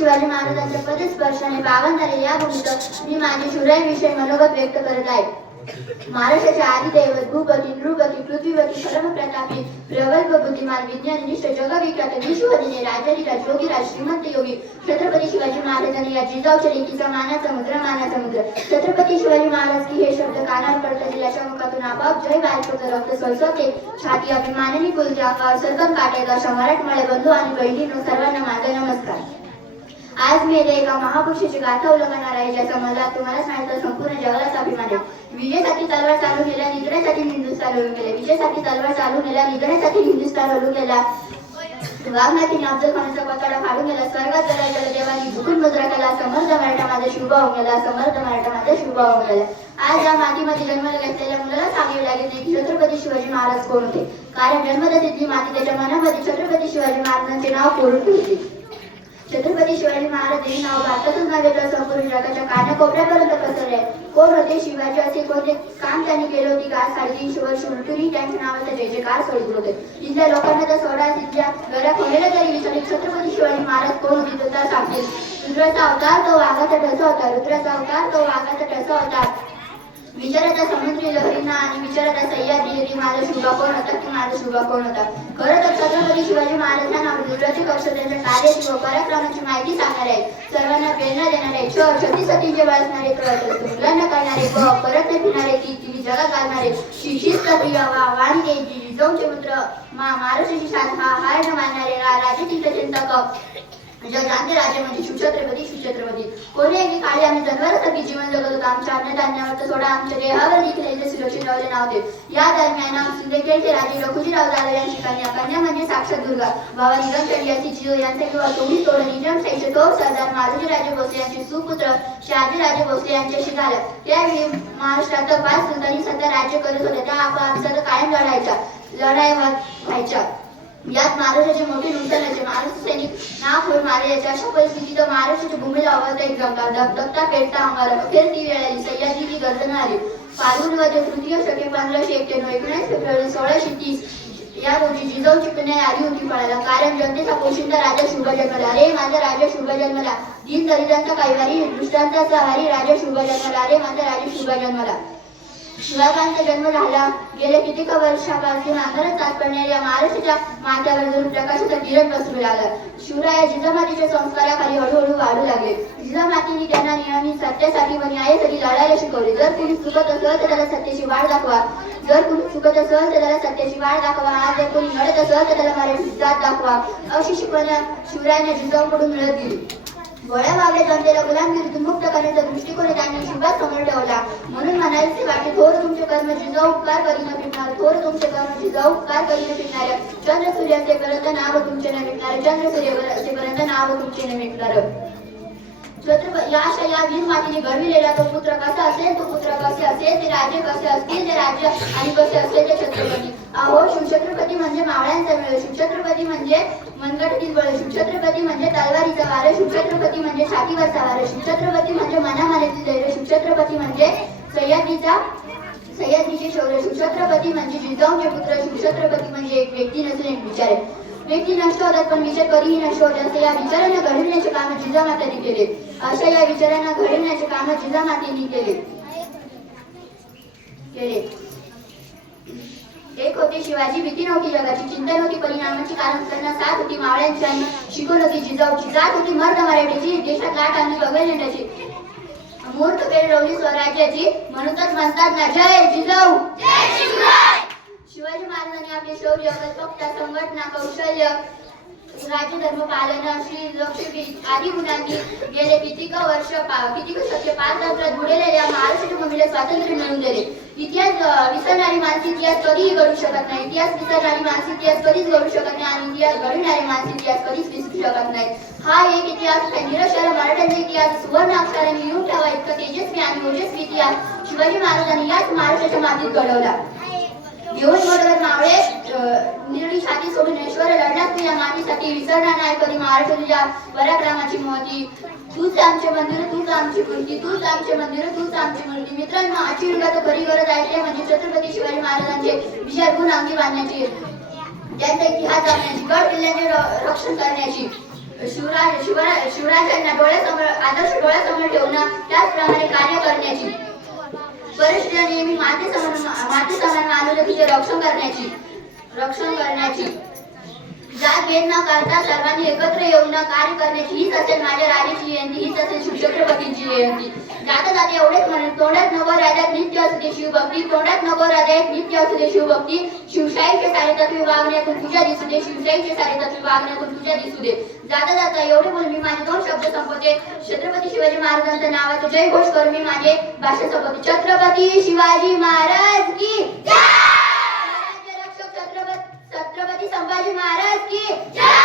शिवाजी महाराजांच्या पदस्पर्शाने पावन झालेल्या या भूमीत मी माझे शिवरायांविषयी मनोगत व्यक्त करत आहे. महाराष्ट्राच्या आदिदैवत भूपती नृपती पृथ्वीवती परम प्रतापी प्रगल्भ बुद्धिमान विज्ञान निष्ठ जगविख्यात विश्वदिने राजाधिराज योगीराज श्रीमंत योगी छत्रपती शिवाजी महाराजांनी या जिजाऊच्या लेखीचा मानाचा मुद्रा मानाचा मुद्रा छत्रपती शिवाजी महाराज की हे शब्द कानावर पडतात याच्या मुखातून आपाप जय बालपत्र रक्त सळसळते छाती अभिमानाने बोलते आकार सरकन काटायचा अशा मराठमोळे बंधू आणि बहिणींनो सर्वांना माझा नमस्कार. आज मी येथे एका महापुरुषाची गाथा उल्लंघन आहे ज्याचा मला तुम्हाला सांगितलं संपूर्ण जगालाच अभिमान आहे. विजयासाठी तलवार चालू केल्या निधण्यासाठी हिंदुस्थान होऊन गेले. विजयासाठी तलवार चालू केल्या निधण्यासाठी हिंदुस्थान ओढून गेला. वाघनाथीने अफजल खानाचा पताडा फाडून गेला. स्वर्गात जरा गेला देवानी झुकून मुजरा केला. समर्थ मराठा माझा शुभ होऊन गेला. समर्थ मराठा माझा शुभ होऊन गेला. आज या मातीमध्ये जन्माला घातलेल्या मुलाला सांगावे लागेल की छत्रपती शिवाजी महाराज कोण होते? कारण जन्मदाते माती त्याच्या मनामध्ये छत्रपती शिवाजी महाराजांचे नाव कोरून ठेवते छत्रपती शिवाजी महाराज हे नाव भारतातून नव्हे तर संपूर्ण जगाच्या कानाकोपऱ्यापर्यंत पसरले. कोण होते? शिवाजी असे कोणते काम त्यांनी केले होते का? साडेतीनशे वर्ष उलटूनही त्यांच्या नावाचा जय जयकार सोडत होते. तिथल्या लोकांना तर सोडा तिथल्या गळ्या खोलेला तरी विचारले छत्रपती शिवाजी महाराज कोण होते? तर सांगतील रुद्राचा अवतार तो वाघाचा ठसा होता रुद्राचा अवतार तो वाघाचा ठसा होता. विचाराचा समुद्री लहरींना आणि विचाराचा सह्याद्री माझा शुभा कोण होता की माझा शुभा कोण होता? खरं छत्रपती शिवाजी महाराजांना रुद्राचे कौशल्याचे कार्य व पराक्रमाची माहिती सांगणारे आहेत सर्वांना प्रेरणा देणारे छ छती सतीचे वाचणारे मुलांना करणारे व परत फिरणारे ती तिने जगात घालणारे शिशिस्त प्रिय वा वाणी जिजाऊचे पुत्र मा महाराष्ट्राची शान हा हार न मानणारे रा राजे चिंतक म्हणजे राजे म्हणजे शिवछत्रपती शिवछत्रपती एक काळी आम्ही जनावरांसारखी जीवन जगत होतो आमच्या अन्नधान्यावर सोडा आमच्या देहावर देखील सुरक्षित रावले नव्हते या दरम्यान सिंदखेडचे राजे रघुजीराव जाधव यांची कन्या कन्या म्हणजे साक्षात दुर्गा बाबा निरंजन याची जिओ यांचे किंवा तोडी तोड निजामशाहीचे तो सरदार माधुजी राजे भोसले यांचे सुपुत्र शहाजी राजे भोसले यांच्याशी झालं. त्यावेळी महाराष्ट्रात पाच सुलतानी सध्या राज्य करत होत्या त्या आपल्या कायम लढायच्या लढाई व्हायच्या. यात महाराष्ट्राचे मोठे नुकसान झाले महाराष्ट्र सैनिक नाव होऊन मारले याच्या अशा परिस्थितीत महाराष्ट्राच्या भूमीला अवस्था एक जमला धबधबता पेटता अंगाला अखेर ती वेळ आली. सह्याद्रीची गर्जना आली. फाल्गुनमध्ये तृतीय शके पंधराशे एक्क्याण्णव एकोणीस फेब्रुवारी सोळाशे तीस. या रोजी जिजाऊची कन्या आली होती फळाला कारण जनतेचा पोशिंदा राजा शुभ जन्मला रे माझा राजा शुभ जन्मला दिन काही वारी दृष्टांताचा हरी राजा शुभ जन्मला रे माझा राजा शुभ जन्मला शिवाजींचा जन्म झाला. गेल्या कितीक वर्षापासून अंधारात तात्पडणाऱ्या महाराष्ट्राच्या माथ्यावर प्रकाशाचा किरण पसरू लागला. शिवराया जिजामातीच्या संस्काराखाली हळूहळू वाढू लागले. जिजामातीने त्यांना नेहमी सत्यासाठी व न्यायासाठी लढायला शिकवले. जर कुणी चुकत असेल तर त्याला सत्याची वाढ दाखवा. जर कुणी चुकत असेल तर त्याला सत्याची वाढ दाखवा. आज जर कोणी लढत असेल तर त्याला मराठी जात दाखवा. अशी शिकवण्या शिवरायाने जिजाऊकडून मिळत दिली गोळ्या बाबड्या जमलेल्या गुलामगिरीतून मुक्त करण्याचा दृष्टिकोन त्यांनी शिवात समोर ठेवला. म्हणून म्हणायचे वाटे थोर तुमचे कर्म जिजाऊ उपकार करीन फिरणार थोर तुमचे कर्म जिजाऊ उपकार करीन फिरणाऱ्या चंद्र सूर्याचे पर्यंत नाव तुमचे न मिटणार चंद्र सूर्याचे पर्यंत नाव तुमचे न मिटणार छत्रपती या अशा या वीर मातीने घडविलेला तो पुत्र कसा असेल? तो पुत्र कसे असेल? ते राज्य कसे असतील? ते राज्य आणि कसे असेल ते छत्रपती अहो शिवछत्रपती म्हणजे मावळ्यांचा मेळ शिवछत्रपती म्हणजे मनगटातील बळ शिवछत्रपती म्हणजे तलवारीचा वार शिवछत्रपती म्हणजे छातीवरचा वार शिवछत्रपती म्हणजे मनामानेतील धैर्य शिवछत्रपती म्हणजे सह्याद्रीचा सह्याद्रीचे शौर्य शिवछत्रपती म्हणजे जिजाऊंचे पुत्र शिवछत्रपती म्हणजे एक व्यक्ती नसून एक विचार आहे व्यक्ती नष्ट होतात पण विचार कधीही नष्ट होत असते या विचारांना घडविण्याचे काम जिजामातांनी केले. अशा या विचारांना घडविण्याचे काम जिजामातेंनी केले. केले. एक होते शिवाजी भीती नव्हती जगाची चिंता नव्हती परिणामाची कारण त्यांना साथ होती मावळ्यांची आणि शिकवण होती जिजाऊची. जात होती मर्द मराठीची देशात लाट आणि बघेल नेण्याची मूर्त पेर रवली स्वराज्याची म्हणूनच म्हणतात ना जय जिजाऊ. शिवाजी महाराजांनी आपले शौर्य संघटना कौशल्य राज्य धर्म पालन अशी लक्ष्मी आदी गुणांनी गेले कितीक वर्ष कितीक शतके पाच तंत्रात बुडलेल्या महाराष्ट्र भूमीला स्वातंत्र्य मिळवून दिले. इतिहास विसरणारी माणसे इतिहास कधीही घडू शकत नाही. इतिहास विसरणारी माणसे इतिहास कधीच घडू शकत नाही आणि इतिहास घडविणारे माणसे इतिहास कधीच विसरू शकत नाही. हा एक इतिहास आहे. निरक्षर मराठ्यांचा इतिहास सुवर्ण अक्षराने लिहून ठेवा. इतका तेजस्वी आणि ओजस्वी इतिहास शिवाजी महाराजांनी याच महाराष्ट्राच्या मातीत घडवला. घेऊन बरोबर मावळे अं, निरळी छाती सोडून ऐश्वर लढण्यात तू या मातीसाठी विसरणार नाही तुझ्या पराक्रमाची महती तूच आमचे मंदिर तूच आमची मूर्ती तूच आमचे मंदिर तूच आमची मुलगी मित्रांनो आजची युगात खरी गरज आहे. म्हणजे छत्रपती शिवाजी महाराजांचे विचार गुण अंगी बांधण्याची त्यांचा इतिहास जाणण्याची गड किल्ल्यांचे र- रक्षण करण्याची शिवराज शिवराज शिवराजांना डोळ्यासमोर आदर्श डोळ्यासमोर ठेवणं त्याचप्रमाणे कार्य करण्याची. परिस्थिती नेहमी माते समान माते समान मानवतेचे रक्षण करण्याची रक्षण करण्याची. जात भेद न करता सर्वांनी एकत्र येऊन कार्य करण्याची हीच असेल माझ्या राजाची जयंती हीच असेल शिवछत्रपतींची जयंती. जाता जाता एवढेच म्हणत तोंडात नको राजात नित्य असू दे शिवभक्ती. तोंडात नको राजात नित्य असू दे शिवभक्ती. शिवशाहीचे सारे तत्वे वागण्यातून तुझ्या दिसू दे. शिवशाहीचे सारे तत्वे वागण्यातून तुझ्या दिसू दे. जाता जाता एवढे बोलून मी माझे दोन शब्द संपवते. छत्रपती शिवाजी महाराजांचं नावाचं जय घोष करून मी माझे भाषण संपवते. छत्रपती शिवाजी महाराज की शिवाजी महाराज की जय!